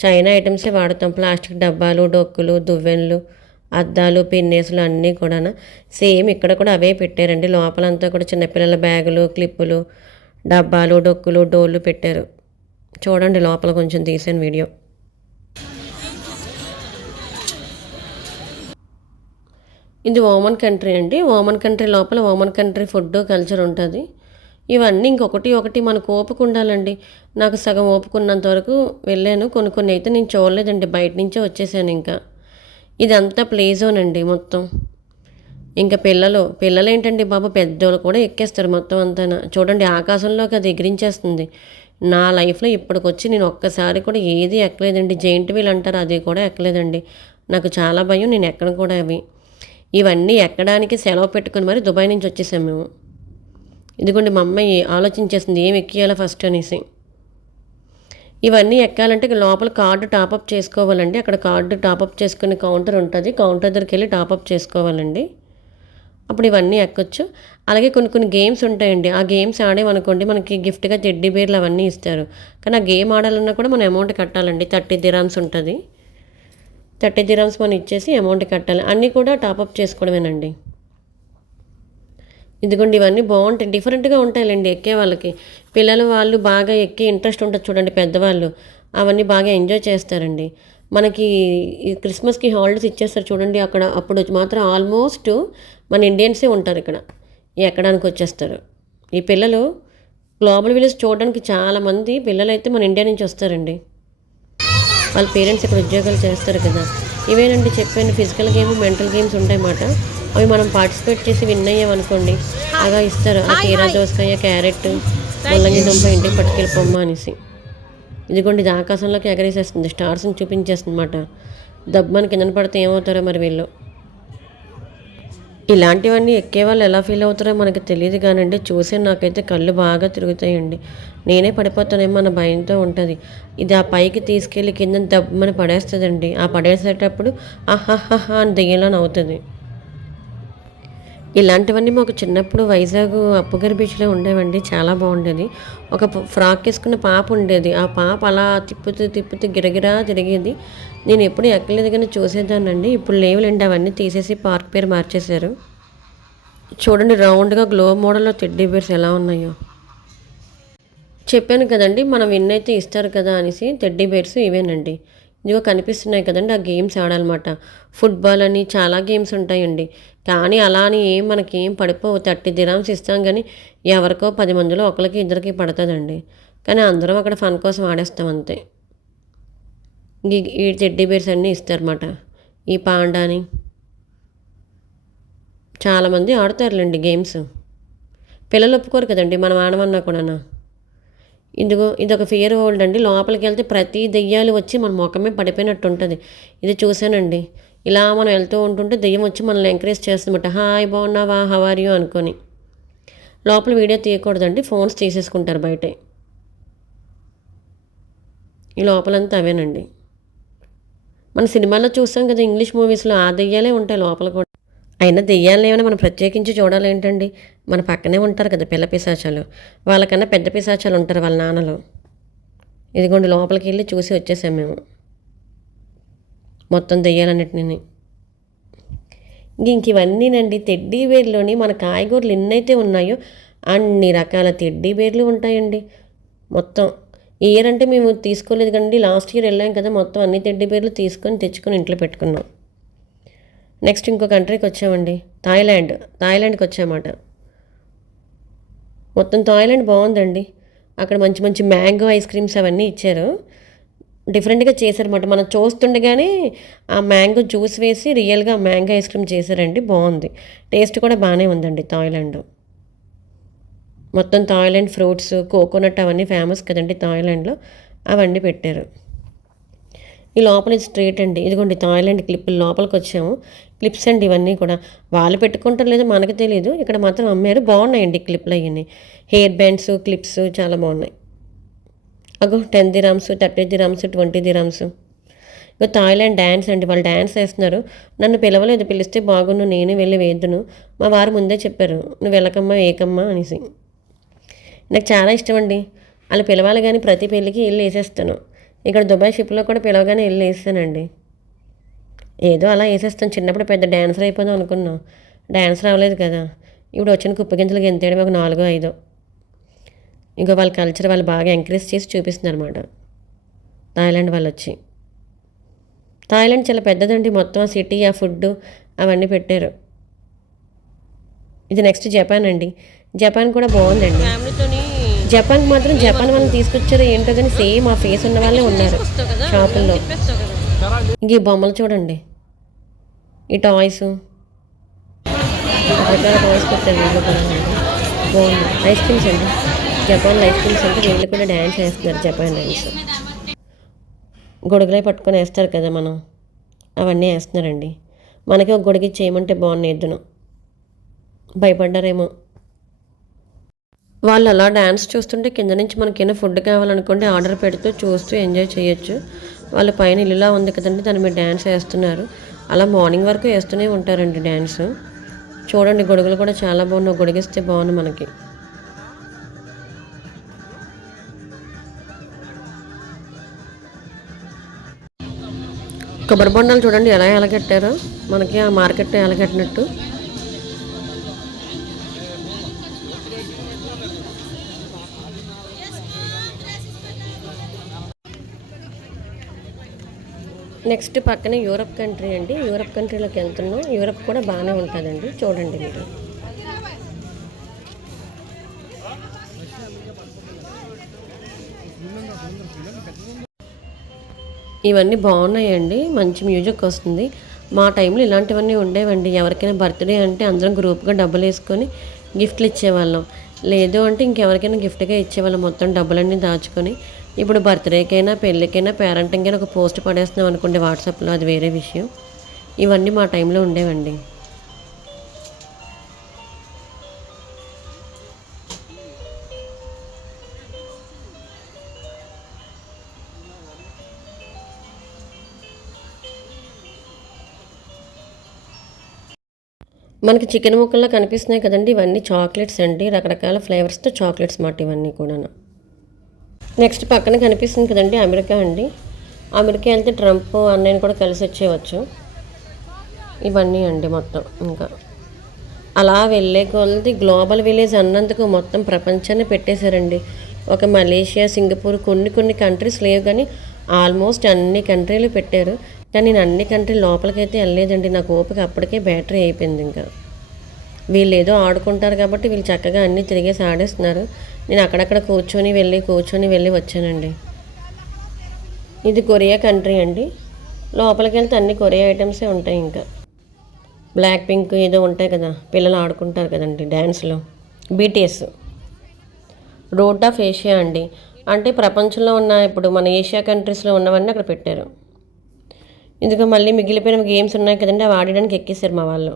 చైనా ఐటమ్సే వాడతాం. ప్లాస్టిక్ డబ్బాలు, డొక్కులు, దువ్వెనలు, అద్దాలు, పిన్నేసులు అన్నీ కూడాను. సేమ్ ఇక్కడ కూడా అవే పెట్టారండి. లోపలంతా కూడా చిన్నపిల్లల బ్యాగులు, క్లిప్పులు, డబ్బాలు, డొక్కులు, డోళ్ళు పెట్టారు. చూడండి లోపల కొంచెం తీసాను వీడియో. ఇది ఓమన్ కంట్రీ అండి. ఓమన్ కంట్రీ లోపల ఓమన్ కంట్రీ ఫుడ్ కల్చర్ ఉంటుంది. ఇవన్నీ ఇంకొకటి ఒకటి మనకు ఓపిక ఉండాలండి. నాకు సగం ఓపిక ఉన్నంత వరకు వెళ్ళాను. కొన్ని అయితే నేను చూడలేదండి. బయట నుంచే వచ్చేసాను ఇంకా. ఇదంతా ప్లే జోన్ అండి మొత్తం. ఇంకా పిల్లలేంటండి బాబు పెద్దోళ్ళు కూడా ఎక్కేస్తారు మొత్తం అంతా. చూడండి ఆకాశంలోకి అది ఎగిరించేస్తుంది. నా లైఫ్‌లో ఇప్పటికొచ్చి నేను ఒక్కసారి కూడా ఏది ఎక్కలేదండి. జెయింట్ వీల్ అంటారు అది కూడా ఎక్కలేదండి. నాకు చాలా భయం. నేను ఎక్కను కూడా అవి. ఇవన్నీ ఎక్కడానికి సెలవు పెట్టుకొని మరి దుబాయ్ నుంచి వచ్చేసాం మేము. ఇదిగోండి మా అమ్మాయి ఆలోచించేసింది ఏం ఎక్కియాలా ఫస్ట్ అనేసి. ఇవన్నీ ఎక్కాలంటే లోపల కార్డు టాపప్ చేసుకోవాలండి. అక్కడ కార్డు టాపప్ చేసుకునే కౌంటర్ ఉంటుంది. కౌంటర్ దగ్గరికి వెళ్ళి టాపప్ చేసుకోవాలండి. అప్పుడు ఇవన్నీ ఎక్కొచ్చు. అలాగే కొన్ని గేమ్స్ ఉంటాయండి. ఆ గేమ్స్ ఆడేమనుకోండి మనకి గిఫ్ట్‌గా టెడ్డీ బేర్లు అవన్నీ ఇస్తారు. కానీ ఆ గేమ్ ఆడాలన్నా కూడా మనం అమౌంట్ కట్టాలండి. 30 దిరామ్స్ ఉంటుంది. 30 దిరామ్స్ మనం ఇచ్చేసి అమౌంట్ కట్టాలి. అన్నీ కూడా టాపప్ చేసుకోవడమేనండి. ఇదిగోండి ఇవన్నీ బాగుంటాయి. డిఫరెంట్‌గా ఉంటాయిలెండి ఎక్కే వాళ్ళకి. పిల్లలు వాళ్ళు బాగా ఎక్కే ఇంట్రెస్ట్ ఉంటుంది చూడండి పెద్దవాళ్ళు. అవన్నీ బాగా ఎంజాయ్ చేస్తారండి. మనకి ఈ క్రిస్మస్‌కి హాలిడేస్ ఇచ్చేస్తారు చూడండి అక్కడ. అప్పుడు మాత్రం ఆల్మోస్ట్ మన ఇండియన్సే ఉంటారు ఇక్కడ. ఎక్కడానికి వచ్చేస్తారు. ఈ పిల్లలు గ్లోబల్ విలేజ్ చూడడానికి చాలామంది పిల్లలైతే మన ఇండియా నుంచి వస్తారండి. వాళ్ళ పేరెంట్స్ ఇక్కడ ఉద్యోగాలు చేస్తారు కదా. ఇవేనండి చెప్పాను, ఫిజికల్ గేమ్, మెంటల్ గేమ్స్ ఉంటాయన్నమాట. అవి మనం పార్టిసిపేట్ చేసి విన్ అయ్యామనుకోండి అలా ఇస్తారు. ఆ కీరా దోసకాయ, క్యారెట్, ముల్లంగి దుంప ఇంటికి పట్టుకెళ్ళిపోమ్మా అనేసి. ఇదిగోండి ఇది ఆకాశంలోకి ఎగరేసేస్తుంది, స్టార్స్ని చూపించేస్తుంది అన్నమాట. దబ్బని కిందన పడితే ఏమవుతారో మరి వీళ్ళు. ఇలాంటివన్నీ ఎక్కే వాళ్ళు ఎలా ఫీల్ అవుతారో మనకు తెలియదు కానండి, చూసే నాకైతే కళ్ళు బాగా తిరుగుతాయండి. నేనే పడిపోతానేమో అన్న భయంతో ఉంటుంది. ఇది ఆ పైకి తీసుకెళ్ళి కింద దబ్బమని పడేస్తుందండి. ఆ పడేసేటప్పుడు ఆహాహా అని దెయ్యంలో నవ్వుతుంది. ఇలాంటివన్నీ మాకు చిన్నప్పుడు వైజాగ్ అప్పుగారి బీచ్లో ఉండేవండి, చాలా బాగుండేది. ఒక ఫ్రాక్ వేసుకున్న పాప ఉండేది. ఆ పాప అలా తిప్పుతూ తిప్పుతూ గిరగిరా తిరిగేది. నేను ఎప్పుడు ఎక్కలేదు కానీ చూసేదానండి. ఇప్పుడు లేవులేండి, అవన్నీ తీసేసి పార్క్ పేరు మార్చేశారు. చూడండి రౌండ్గా గ్లో మోడల్లో టెడ్డీ బేర్స్ ఎలా ఉన్నాయో. చెప్పాను కదండి మనం విన్ అయితే ఇస్తారు కదా అనేసి. టెడ్డీ బేర్స్ ఇవేనండి. ఇదిగో కనిపిస్తున్నాయి కదండి, ఆ గేమ్స్ ఆడాలన్నమాట. ఫుట్బాల్ అని చాలా గేమ్స్ ఉంటాయండి. కానీ అలా అని మనకేం పడిపోవు. 30 దిరామ్స్ ఇస్తాం కానీ ఎవరికో 10 మందిలో ఒకరికి ఇద్దరికి పడుతుందండి. కానీ అందరం అక్కడ ఫన్ కోసం ఆడేస్తాం అంతే. ఈ టెడ్డీ బేర్స్ అన్నీ ఇస్తారన్నమాట. ఈ పాండాని చాలామంది ఆడతారులేండి గేమ్స్. పిల్లలు ఒప్పుకోరు కదండి మనం ఆడమన్నా కూడా. ఇదిగో ఇదొక ఫియర్ వరల్డ్ అండి. లోపలికి వెళ్తే ప్రతి దెయ్యాలు వచ్చి మన ముఖమే పడిపోయినట్టు ఉంటుంది. ఇది చూశానండి. ఇలా మనం వెళ్తూ ఉంటుంటే దెయ్యం వచ్చి మనల్ని ఎంకరేజ్ చేస్తుందన్నమాట. హాయ్ బాగున్నావా, హౌ ఆర్ యూ అనుకొని. లోపల వీడియో తీయకూడదండి, ఫోన్స్ తీసేసుకుంటారు బయటే. ఈ లోపలంతా అవేనండి. మన సినిమాల్లో చూస్తాం కదా ఇంగ్లీష్ మూవీస్లో, ఆ దెయ్యాలే ఉంటాయి లోపల కూడా. అయినా దెయ్యాలను ఏమైనా మనం ప్రత్యేకించి చూడాలి ఏంటండి, మన పక్కనే ఉంటారు కదా పిల్ల పిశాచాలు. వాళ్ళకన్నా పెద్ద పిశాచాలు ఉంటారు వాళ్ళ నాన్నలు. ఇదిగోండి లోపలికి వెళ్ళి చూసి వచ్చేసాం మేము మొత్తం దెయ్యాలన్నిటిని. ఇంక ఇవన్నీనండి టెడ్డీ బేర్లోని మన కాయగూరలు ఎన్నైతే ఉన్నాయో అన్ని రకాల టెడ్డీ బేర్లు ఉంటాయండి మొత్తం. ఈ ఇయర్ అంటే మేము తీసుకోలేదు కండి, లాస్ట్ ఇయర్ వెళ్ళాం కదా, మొత్తం అన్ని టెడ్డీ బేర్లు తెచ్చుకొని ఇంట్లో పెట్టుకున్నాం. నెక్స్ట్ ఇంకో కంట్రీకి వచ్చామండి, థాయిలాండ్కి వచ్చామాట. మొత్తం థాయిలాండ్ బాగుందండి. అక్కడ మంచి మంచి మ్యాంగో ఐస్ క్రీమ్స్ అవన్నీ ఇచ్చారు. డిఫరెంట్గా చేశారన్నమాట. మనం చూస్తుండగానే ఆ మ్యాంగో జ్యూస్ వేసి రియల్గా మ్యాంగో ఐస్ క్రీమ్ చేశారండి, బాగుంది. టేస్ట్ కూడా బాగానే ఉందండి థాయిలాండ్. మొత్తం థాయిలాండ్ ఫ్రూట్స్, కోకోనట్ అవన్నీ ఫేమస్ కదండి థాయిలాండ్లో, అవన్నీ పెట్టారు. ఈ లోపల స్ట్రీట్ అండి. ఇదిగోండి థాయిలాండ్ క్లిప్పులు. లోపలికి వచ్చాము. క్లిప్స్ అండి ఇవన్నీ కూడా. వాళ్ళు పెట్టుకుంటారు లేదో మనకు తెలియదు, ఇక్కడ మాత్రం అమ్మారు. బాగున్నాయండి క్లిప్లు అవన్నీ. హెయిర్ బ్యాండ్స్, క్లిప్స్ చాలా బాగున్నాయి. అగో 10 దిరామ్స్, 30 దిరామ్స్, 20 దిరామ్స్. ఇక థాయిలాండ్ డ్యాన్స్ అండి, వాళ్ళు డ్యాన్స్ వేస్తున్నారు. నన్ను పిలవలేదు, పిలిస్తే బాగున్ను నేనే వెళ్ళి వేద్దును. మా వారు ముందే చెప్పారు నువ్వు వెళ్ళకమ్మా ఏకమ్మా అనేసి. నాకు చాలా ఇష్టం అండి. వాళ్ళు పిలవాలి కానీ ప్రతి పెళ్ళికి వెళ్ళి వేసేస్తాను. ఇక్కడ దుబాయ్ షిప్లో కూడా పిలవగానే వెళ్ళి వేస్తానండి. ఏదో అలా వేసేస్తాను. చిన్నప్పుడు పెద్ద డ్యాన్సర్ అయిపోదాం అనుకున్నాం, డ్యాన్సర్ అవ్వలేదు కదా. ఇప్పుడు వచ్చిన కుప్పగింజలు గెంతేయడం ఒక 4, 5. ఇంకో వాళ్ళ కల్చర్ వాళ్ళు బాగా ఎంకరేజ్ చేసి చూపిస్తున్నారు అనమాట థాయిలాండ్ వాళ్ళు వచ్చి. థాయిలాండ్ చాలా పెద్దదండి, మొత్తం ఆ సిటీ, ఆ ఫుడ్ అవన్నీ పెట్టారు. ఇది నెక్స్ట్ జపాన్ అండి. జపాన్ కూడా బాగుందండి. జపాన్కి మాత్రం జపాన్ వాళ్ళని తీసుకొచ్చారు ఏంటో కానీ సేమ్ ఆ ఫేస్ ఉన్న వాళ్ళే ఉన్నారు షాపుల్లో. ఇంక ఈ బొమ్మలు చూడండి, ఈ టాయ్స్, రకరకాల టాయ్స్ పెట్టారు వీళ్ళు కూడా. బాగుంది. ఐస్ క్రీమ్స్ అండి, జపాన్ ఐస్ క్రీమ్స్ అంటే వీళ్ళు కూడా డ్యాన్స్ వేస్తున్నారు. జపాన్ డ్యాన్స్ గొడుగులే పట్టుకొని వేస్తారు కదా మనం, అవన్నీ వేస్తున్నారండి. మనకి ఒక గొడుగు చేయమంటే బాగున్నాయి ఇద్దను, భయపడ్డారేమో. వాళ్ళు అలా డ్యాన్స్ చూస్తుంటే కింద నుంచి మనకేమైనా ఫుడ్ కావాలనుకోండి ఆర్డర్ పెడుతూ చూస్తూ ఎంజాయ్ చేయొచ్చు. వాళ్ళ పైన ఇల్లులా ఉంది కదండి, దాని మీద డ్యాన్స్ వేస్తున్నారు. అలా మార్నింగ్ వరకు వేస్తూనే ఉంటారండి డ్యాన్స్. చూడండి గొడుగులు కూడా చాలా బాగున్నాయి, గొడుగిస్తే బాగుంది మనకి. కొబ్బరి బొండాలు చూడండి ఎలా కట్టారో, మనకి ఆ మార్కెట్లో ఎలా కట్టినట్టు. నెక్స్ట్ పక్కనే యూరప్ కంట్రీ అండి. యూరప్ కంట్రీలోకి వెళ్తున్నాం. యూరప్ కూడా బాగానే ఉంటుందండి, చూడండి మీరు. ఇవన్నీ బాగున్నాయండి, మంచి మ్యూజిక్ వస్తుంది. మా టైంలో ఇలాంటివన్నీ ఉండేవండి. ఎవరికైనా బర్త్డే అంటే అందరం గ్రూప్గా డబ్బులు వేసుకొని గిఫ్ట్లు ఇచ్చేవాళ్ళం. లేదు అంటే ఇంకెవరికైనా గిఫ్ట్గా ఇచ్చేవాళ్ళం మొత్తం డబ్బులన్నీ దాచుకొని. ఇప్పుడు బర్త్డేకైనా పెళ్ళికైనా పేరెంటింగ్కైనా ఒక పోస్ట్ పడేస్తున్నాం అనుకోండి వాట్సాప్లో, అది వేరే విషయం. ఇవన్నీ మా టైంలో ఉండేవండి. మనకి చికెన్ ముక్కల్లో కనిపిస్తున్నాయి కదండి, ఇవన్నీ చాక్లెట్స్ అండి. రకరకాల ఫ్లేవర్స్తో చాక్లెట్స్ మాట ఇవన్నీ కూడా. నెక్స్ట్ పక్కన కనిపిస్తుంది కదండి అమెరికా అండి. అమెరికా వెళ్తే ట్రంప్ అన్నయ్యని కూడా కలిసి వచ్చేయవచ్చు. ఇవన్నీ అండి మొత్తం. ఇంకా అలా వెళ్ళే కొలది గ్లోబల్ విలేజ్ అన్నందుకు మొత్తం ప్రపంచాన్ని పెట్టేశారండి. ఒక మలేషియా, సింగపూర్ కొన్ని కంట్రీస్ లేవు కానీ ఆల్మోస్ట్ అన్ని కంట్రీలు పెట్టారు. కానీ నేను అన్ని కంట్రీ లోపలికైతే వెళ్ళలేదండి. నాకు ఓపిక అప్పటికే బ్యాటరీ అయిపోయింది. ఇంకా వీళ్ళు ఏదో ఆడుకుంటారు కాబట్టి వీళ్ళు చక్కగా అన్నీ తిరిగేసి ఆడేస్తున్నారు. నేను అక్కడక్కడ కూర్చొని వెళ్ళి వచ్చానండి. ఇది కొరియా కంట్రీ అండి. లోపలికి వెళ్తే అన్ని కొరియా ఐటమ్సే ఉంటాయి. ఇంకా బ్లాక్ పింక్ ఏదో ఉంటాయి కదా, పిల్లలు ఆడుకుంటారు కదండి డ్యాన్స్లో. బీటీఎస్ రోడ్ ఆఫ్ ఏషియా అండి. అంటే ప్రపంచంలో ఉన్న ఇప్పుడు మన ఏషియా కంట్రీస్లో ఉన్నవన్నీ అక్కడ పెట్టారు. ఇందుకు మళ్ళీ మిగిలిపోయిన గేమ్స్ ఉన్నాయి కదండి, అవి ఆడడానికి ఎక్కేసారు మా వాళ్ళు.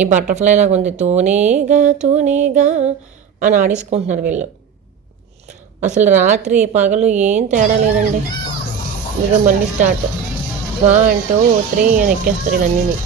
ఈ బటర్ఫ్లై లాగా ఉంది, తూనీగా అని ఆడేసుకుంటున్నారు వీళ్ళు. అసలు రాత్రి పగలు ఏం తేడా లేదండి. ఇదిగో మళ్ళీ స్టార్ట్ 1 2 3 అని ఎక్కేస్తారు ఇవన్నీ.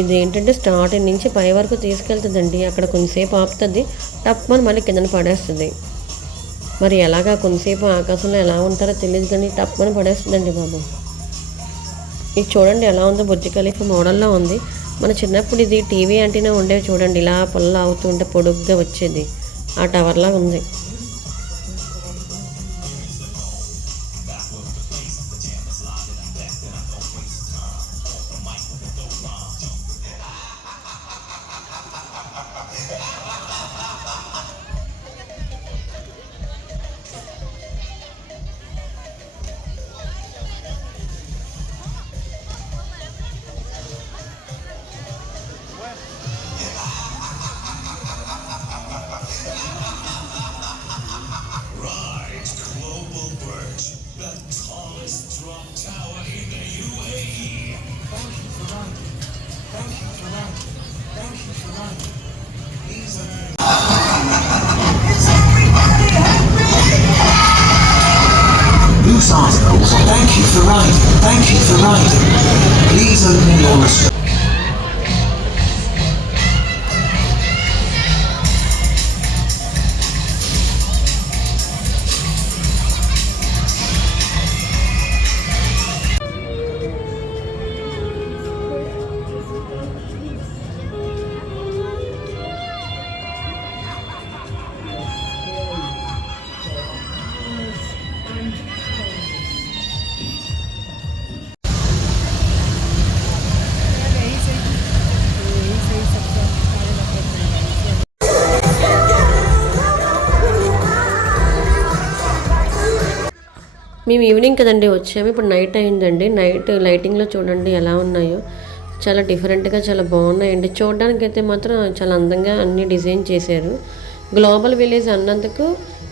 ఇది ఏంటంటే స్టార్టింగ్ నుంచి పై వరకు తీసుకెళ్తుందండి. అక్కడ కొంతసేపు ఆపుతుంది, టప్మని మళ్ళీ కిందన పడేస్తుంది. మరి ఎలాగా కొంతసేపు ఆకాశంలో ఎలా ఉంటారో తెలియదు కానీ టప్మని పడేస్తుందండి బాబు. ఇది చూడండి ఎలా ఉందో, బుర్జ్ ఖలీఫా మోడల్లో ఉంది. మన చిన్నప్పుడు ఇది టీవీ యాంటీనా ఉండేవి చూడండి, ఇలా పొల్ల అవుతూ ఉంటే పొడుగ్గా వచ్చేది, ఆ టవర్లా ఉంది. Loose articles. Thank you for riding. Thank you for riding. Please open your restrictions. మేము ఈవినింగ్ కదండి వచ్చాము, ఇప్పుడు నైట్ అయిందండి. నైట్ లైటింగ్లో చూడండి ఎలా ఉన్నాయో, చాలా డిఫరెంట్గా చాలా బాగున్నాయండి. చూడడానికి అయితే మాత్రం చాలా అందంగా అన్ని డిజైన్ చేశారు. గ్లోబల్ విలేజ్ అన్నందుకు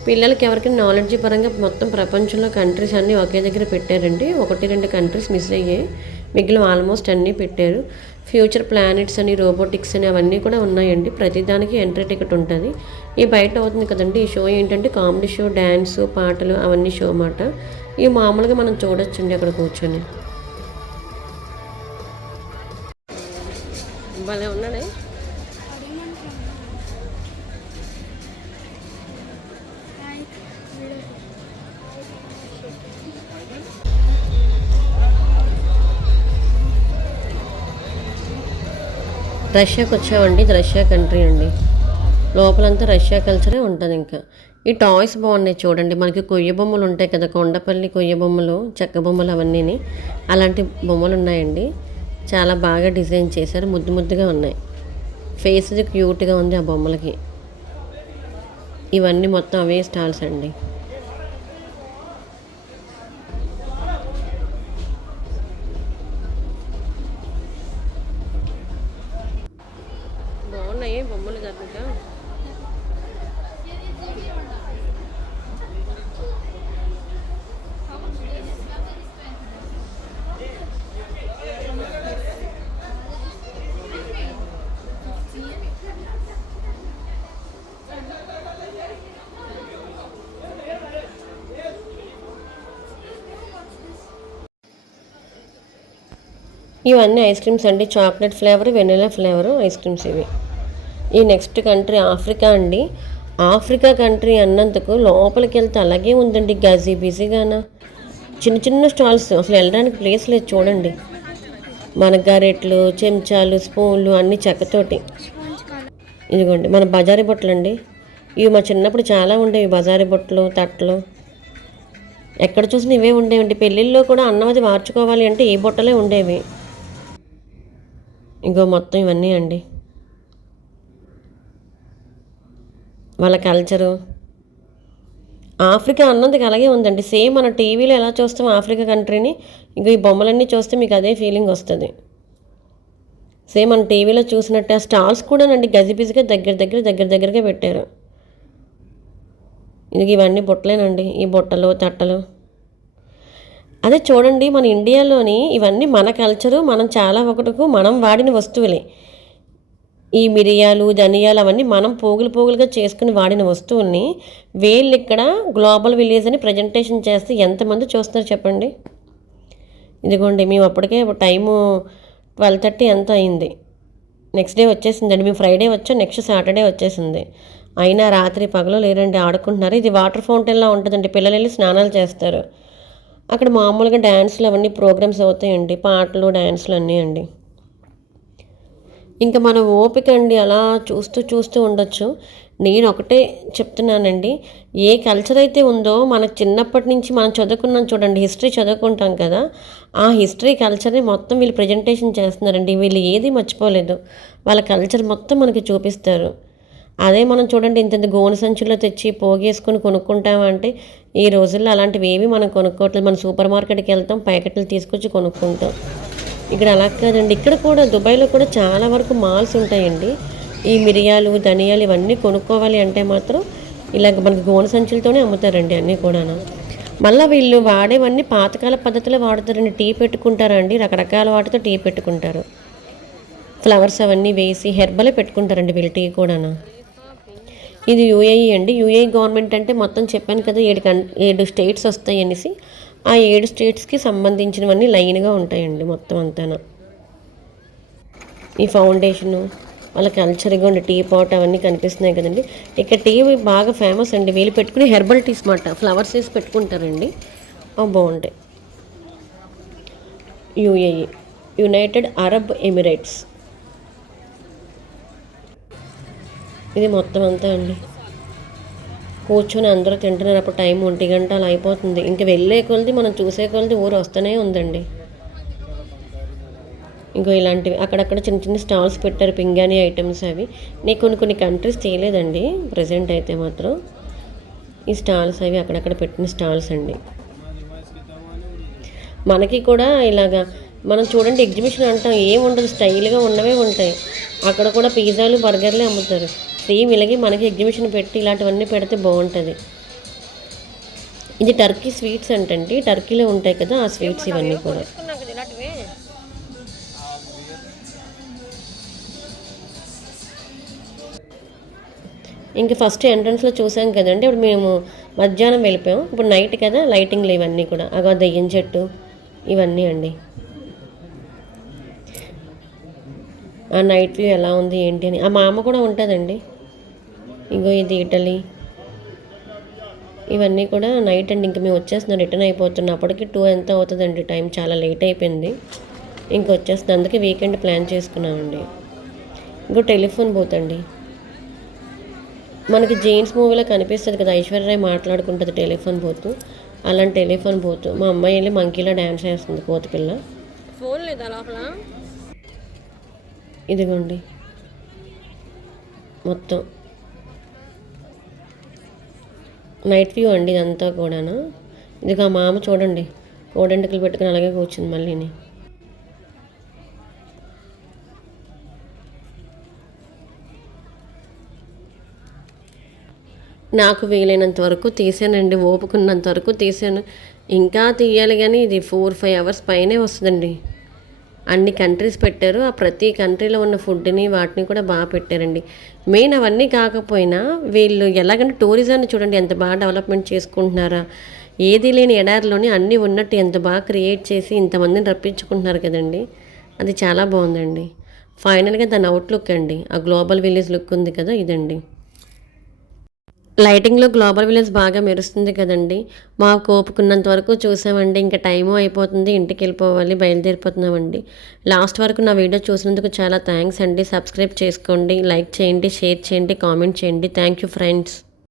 పిల్లలకి ఎవరికైనా నాలెడ్జ్ పరంగా మొత్తం ప్రపంచంలో కంట్రీస్ అన్నీ ఒకే దగ్గర పెట్టారండి. 1-2 కంట్రీస్ మిస్ అయ్యాయి, మిగిలిన ఆల్మోస్ట్ అన్నీ పెట్టారు. ఫ్యూచర్ ప్లానెట్స్ అని, రోబోటిక్స్ అని అవన్నీ కూడా ఉన్నాయండి. ప్రతిదానికి ఎంట్రీ టికెట్ ఉంటుంది. ఈ బయట అవుతుంది కదండి ఈ షో, ఏంటంటే కామెడీ షో, డ్యాన్సు, పాటలు అవన్నీ షో అన్నమాట. ఇవి మామూలుగా మనం చూడొచ్చండి అక్కడ కూర్చొని. భలే ఉన్నాడే. రష్యాకి వచ్చామండి. ఇది రష్యా కంట్రీ అండి. లోపలంతా రష్యా కల్చరే ఉంటుంది ఇంకా. ఈ టాయ్స్ బాగున్నాయి చూడండి. మనకి కొయ్య బొమ్మలు ఉంటాయి కదా, కొండపల్లి కొయ్య బొమ్మలు, చెక్క బొమ్మలు అవన్నీని. అలాంటి బొమ్మలు ఉన్నాయండి. చాలా బాగా డిజైన్ చేశారు, ముద్దు ముద్దుగా ఉన్నాయి. ఫేస్ క్యూట్గా ఉంది ఆ బొమ్మలకి. ఇవన్నీ మొత్తం అవే స్టాల్స్ అండి. బాగున్నాయి బొమ్మలు కనుక. ఇవన్నీ ఐస్ క్రీమ్స్ అండి. Chocolate flavour, vanilla flavour ice creams ఇవి. ఈ నెక్స్ట్ కంట్రీ ఆఫ్రికా అండి. ఆఫ్రికా కంట్రీ అన్నందుకు లోపలికి వెళ్తే అలాగే ఉందండి, గజీ బిజీగాన. చిన్న చిన్న స్టాల్స్, అసలు వెళ్ళడానికి ప్లేస్ లేదు చూడండి. మన గరెట్లు, చెంచాలు, స్పూన్లు అన్నీ చెక్కతోటి. ఇదిగోండి మన బజారీ బొట్టలు అండి. ఇవి మా చిన్నప్పుడు చాలా ఉండేవి, బజారీ బొట్టలు, తట్టలు. ఎక్కడ చూసినా ఇవే ఉండేవండి. పెళ్ళిళ్ళలో కూడా అన్నం అది మార్చుకోవాలి అంటే ఈ బొట్టలే ఉండేవి. ఇంకో మొత్తం ఇవన్నీ అండి. వాళ్ళ కల్చరు ఆఫ్రికా అన్నది అలాగే ఉందండి. సేమ్ మన టీవీలో ఎలా చూస్తాం ఆఫ్రికా కంట్రీని, ఇంకో ఈ బొమ్మలన్నీ చూస్తే మీకు అదే ఫీలింగ్ వస్తుంది. సేమ్ మన టీవీలో చూసినట్టు. ఆ స్టాల్స్ కూడానండి గజిబిజిగా దగ్గరగా పెట్టారు. ఇది ఇవన్నీ బుట్టలేనండి, ఈ బుట్టలు తట్టలు. అదే చూడండి, మన ఇండియాలోని ఇవన్నీ మన కల్చరు, మనం చాలా ఒకటికు మనం వాడిన వస్తువులే. ఈ మిరియాలు, ధనియాలు అవన్నీ మనం పోగులుగా చేసుకుని వాడిన వస్తువుల్ని వీళ్ళు ఇక్కడ గ్లోబల్ విలేజ్ అని ప్రజెంటేషన్ చేస్తే ఎంతమంది చూస్తారు చెప్పండి. ఇదిగోండి మేము అప్పటికే టైము 12:30 ఎంత అయింది. నెక్స్ట్ డే వచ్చేసిందండి. మేము ఫ్రైడే వచ్చాం, నెక్స్ట్ సాటర్డే వచ్చేసింది. అయినా రాత్రి పగలు లేరండి, ఆడుకుంటున్నారు. ఇది వాటర్ ఫౌంటైన్లా ఉంటుందండి, పిల్లలు వెళ్ళి స్నానాలు చేస్తారు. అక్కడ మామూలుగా డ్యాన్స్లు అవన్నీ ప్రోగ్రామ్స్ అవుతాయండి, పాటలు డ్యాన్స్లు అన్నీ అండి. ఇంకా మన ఓపిక అండి, అలా చూస్తూ ఉండొచ్చు. నేను ఒకటే చెప్తున్నానండి, ఏ కల్చర్ అయితే ఉందో మనకు చిన్నప్పటి నుంచి మనం చదువుకున్నాం చూడండి, హిస్టరీ చదువుకుంటాం కదా, ఆ హిస్టరీ కల్చర్ని మొత్తం వీళ్ళు ప్రజెంటేషన్ చేస్తున్నారండి. వీళ్ళు ఏది మర్చిపోలేదు, వాళ్ళ కల్చర్ మొత్తం మనకి చూపిస్తారు. అదే మనం చూడండి ఇంత గోను సంచుల్లో తెచ్చి పోగేసుకొని కొనుక్కుంటామంటే ఈ రోజుల్లో అలాంటివి ఏవి మనం కొనుక్కోవట్లేదు. మనం సూపర్ మార్కెట్కి వెళ్తాం, ప్యాకెట్లు తీసుకొచ్చి కొనుక్కుంటాం. ఇక్కడ అలా కాదండి. ఇక్కడ కూడా దుబాయ్లో కూడా చాలా వరకు మాల్స్ ఉంటాయండి. ఈ మిరియాలు, ధనియాలు ఇవన్నీ కొనుక్కోవాలి అంటే మాత్రం ఇలాగ మనకి గోను సంచులతోనే అమ్ముతారండి అన్నీ కూడా. మళ్ళీ వీళ్ళు వాడేవన్నీ పాతకాల పద్ధతిలో వాడుతారండి. టీ పెట్టుకుంటారండి, రకరకాల వాటితో టీ పెట్టుకుంటారు. ఫ్లవర్స్ అవన్నీ వేసి హెర్బలే పెట్టుకుంటారండి వీళ్ళు టీ కూడా. ఇది యూఏఈ అండి. యూఏఈ గవర్నమెంట్ అంటే మొత్తం చెప్పాను కదా, 7 స్టేట్స్ వస్తాయి అనేసి. ఆ 7 స్టేట్స్కి సంబంధించినవన్నీ లైన్గా ఉంటాయండి మొత్తం అంతా. ఈ ఫౌండేషను, వాళ్ళ కల్చర్, ఇగోండి టీ పాట్ అవన్నీ కనిపిస్తున్నాయి కదండి. ఇక్కడ టీ బాగా ఫేమస్ అండి. వీళ్ళు పెట్టుకుని హెర్బల్ టీస్ మాట, ఫ్లవర్స్ వేసి పెట్టుకుంటారండి, బాగుంటాయి. UAE, United Arab Emirates. ఇది మొత్తం అంతా అండి. కూర్చొని అందరూ తింటున్నారు. అప్పుడు టైం 1 గంట అలా అయిపోతుంది. ఇంక వెళ్ళే కొలది మనం చూసే కొలది ఊరు వస్తూనే ఉందండి. ఇంకో ఇలాంటివి అక్కడక్కడ చిన్న స్టాల్స్ పెట్టారు, పింగాణి ఐటమ్స్ అవి. నేను కొన్ని కంట్రీస్ తీయలేదండి ప్రజెంట్ అయితే మాత్రం. ఈ స్టాల్స్ అవి అక్కడక్కడ పెట్టిన స్టాల్స్ అండి. మనకి కూడా ఇలాగా మనం చూడండి ఎగ్జిబిషన్ అంటాం, ఏముండదు, స్టైల్గా ఉన్నవే ఉంటాయి. అక్కడ కూడా పిజ్జాలు, బర్గర్లే అమ్ముతారు. సేమ్ ఇలాగే మనకి ఎగ్జిబిషన్ పెట్టి ఇలాంటివన్నీ పెడితే బాగుంటుంది. ఇది టర్కీ స్వీట్స్ అంటండి, టర్కీలో ఉంటాయి కదా ఆ స్వీట్స్ ఇవన్నీ కూడా. ఇంక ఫస్ట్ ఎంట్రన్స్లో చూసాం కదండి. ఇప్పుడు మేము మధ్యాహ్నం వెళ్ళిపోయాం, ఇప్పుడు నైట్ కదా, లైటింగ్లు ఇవన్నీ కూడా. అగో దెయ్యం చెట్టు ఇవన్నీ అండి. ఆ నైట్ వ్యూ ఎలా ఉంది ఏంటి అని. ఆ మామ కూడా ఉంటుందండి. ఇంకో ఇది ఇటలీ, ఇవన్నీ కూడా నైట్ అండి. ఇంకా మేము వచ్చేస్తున్నాం, రిటర్న్ అయిపోతున్నాం. అప్పటికి 2 ఎంత అవుతుందండి, టైం చాలా లేట్ అయిపోయింది. ఇంక వచ్చేస్తున్నాం, అందుకే వీకెండ్ ప్లాన్ చేసుకున్నామండి. ఇంకో టెలిఫోన్ బూత్ అండి. మనకి జెయింట్స్ మూవీలో కనిపిస్తుంది కదా, ఐశ్వర్యరాయ్ మాట్లాడుకుంటుంది టెలిఫోన్ బూత్, అలాంటి టెలిఫోన్ బూత్. మా అమ్మాయి వెళ్ళి మంకీలో డ్యాన్స్ చేస్తుంది, కోతిపిల్ల. ఫోన్ లేదా లోపల? ఇదిగోండి మొత్తం నైట్ వ్యూ అండి ఇదంతా కూడాను. ఇదిగో ఆ మామ చూడండి, కోడెంటుకలు పెట్టుకుని అలాగే కూర్చుంది మళ్ళీని. నాకు వీలైనంత వరకు తీసానండి, ఓపుకున్నంత వరకు తీసాను. ఇంకా తీయాలి కానీ ఇది 4-5 అవర్స్ పైనే వస్తుందండి. అన్ని కంట్రీస్ పెట్టారు, ఆ ప్రతి కంట్రీలో ఉన్న ఫుడ్ని వాటిని కూడా బాగా పెట్టారండి. మెయిన్ అవన్నీ కాకపోయినా వీళ్ళు ఎలాగంటే టూరిజాన్ని చూడండి ఎంత బాగా డెవలప్మెంట్ చేసుకుంటున్నారా. ఏది లేని ఎడారిలోని అన్నీ ఉన్నట్టు ఎంత బాగా క్రియేట్ చేసి ఇంతమందిని రప్పించుకుంటున్నారు కదండి. అది చాలా బాగుందండి. ఫైనల్గా దాని అవుట్లుక్ అండి, ఆ గ్లోబల్ విలేజ్ లుక్ ఉంది కదా, ఇదండి. లైటింగ్లో గ్లోబల్ విలేజ్ బాగా మెరుస్తుంది కదండి. మాకు ఓపుకున్నంత వరకు చూసామండి. ఇంకా టైము అయిపోతుంది, ఇంటికి వెళ్ళిపోవాలి, బయలుదేరిపోతున్నామండి. లాస్ట్ వరకు నా వీడియో చూసినందుకు చాలా థ్యాంక్స్ అండి. సబ్స్క్రైబ్ చేసుకోండి, లైక్ చేయండి, షేర్ చేయండి, కామెంట్ చేయండి. Thank you friends.